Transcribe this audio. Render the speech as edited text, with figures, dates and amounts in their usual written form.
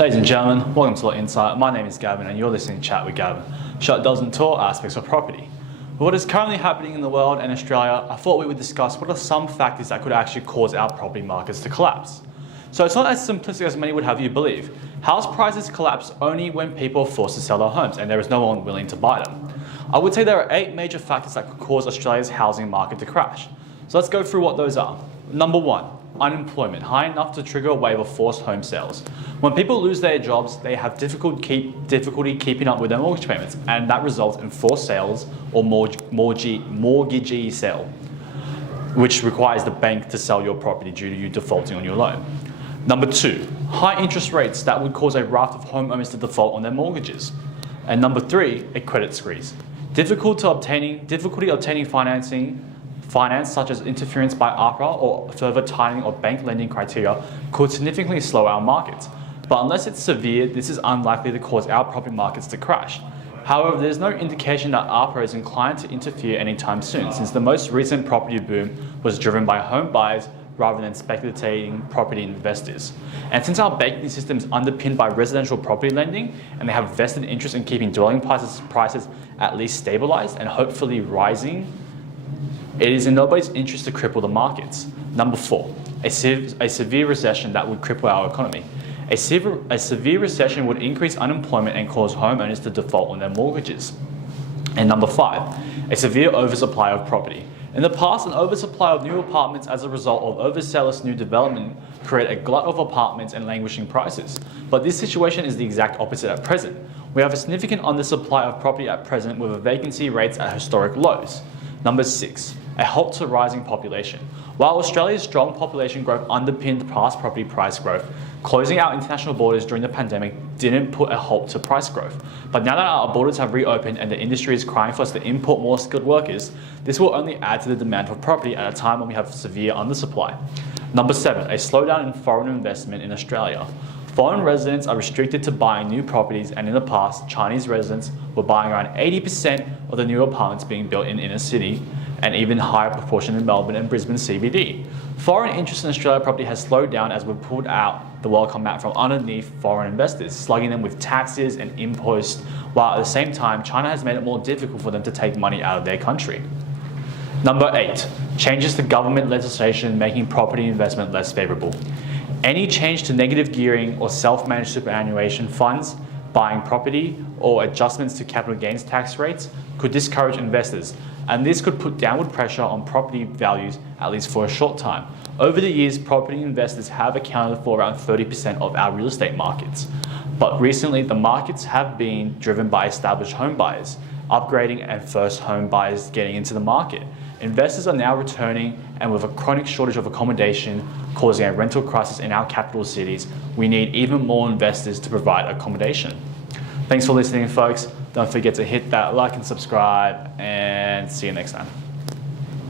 Ladies and gentlemen, welcome to Law Insight. My name is Gavin and you're listening to Chat with Gavin. Show that doesn't tour aspects of property. With what is currently happening in the world and Australia, I thought we would discuss what are some factors that could actually cause our property markets to collapse. So it's not as simplistic as many would have you believe. House prices collapse only when people are forced to sell their homes and there is no one willing to buy them. I would say there are 8 major factors that could cause Australia's housing market to crash. So let's go through what those are. Number 1. Unemployment, high enough to trigger a wave of forced home sales. When people lose their jobs, they have difficulty keeping up with their mortgage payments, and that results in forced sales or mortgagee sale, which requires the bank to sell your property due to you defaulting on your loan. Number 2, high interest rates that would cause a raft of homeowners to default on their mortgages. And number 3, a credit squeeze. Difficulty obtaining finance such as interference by APRA or further tightening of bank lending criteria could significantly slow our markets. But unless it's severe, this is unlikely to cause our property markets to crash. However, there's no indication that APRA is inclined to interfere anytime soon, since the most recent property boom was driven by home buyers rather than speculating property investors. And since our banking system is underpinned by residential property lending and they have vested interest in keeping dwelling prices at least stabilized and hopefully rising, it is in nobody's interest to cripple the markets. Number 4, a severe recession that would cripple our economy. A severe recession would increase unemployment and cause homeowners to default on their mortgages. And number 5, a severe oversupply of property. In the past, an oversupply of new apartments as a result of overzealous new development created a glut of apartments and languishing prices. But this situation is the exact opposite at present. We have a significant undersupply of property at present with vacancy rates at historic lows. Number 6, a halt to rising population. While Australia's strong population growth underpinned past property price growth, closing our international borders during the pandemic didn't put a halt to price growth. But now that our borders have reopened and the industry is crying for us to import more skilled workers, this will only add to the demand for property at a time when we have severe undersupply. Number 7, a slowdown in foreign investment in Australia. Foreign residents are restricted to buying new properties, and in the past, Chinese residents were buying around 80% of the new apartments being built in inner city, and even higher proportion in Melbourne and Brisbane CBD. Foreign interest in Australia property has slowed down as we've pulled out the welcome mat from underneath foreign investors, slugging them with taxes and imposts, while at the same time, China has made it more difficult for them to take money out of their country. Number 8, changes to government legislation making property investment less favourable. Any change to negative gearing or self-managed superannuation funds buying property or adjustments to capital gains tax rates could discourage investors, and this could put downward pressure on property values, at least for a short time. Over the years, property investors have accounted for around 30% of our real estate markets. But recently, the markets have been driven by established home buyers, upgrading and first home buyers getting into the market. Investors are now returning, and with a chronic shortage of accommodation causing a rental crisis in our capital cities, we need even more investors to provide accommodation. Thanks for listening, folks. Don't forget to hit that like and subscribe, and see you next time.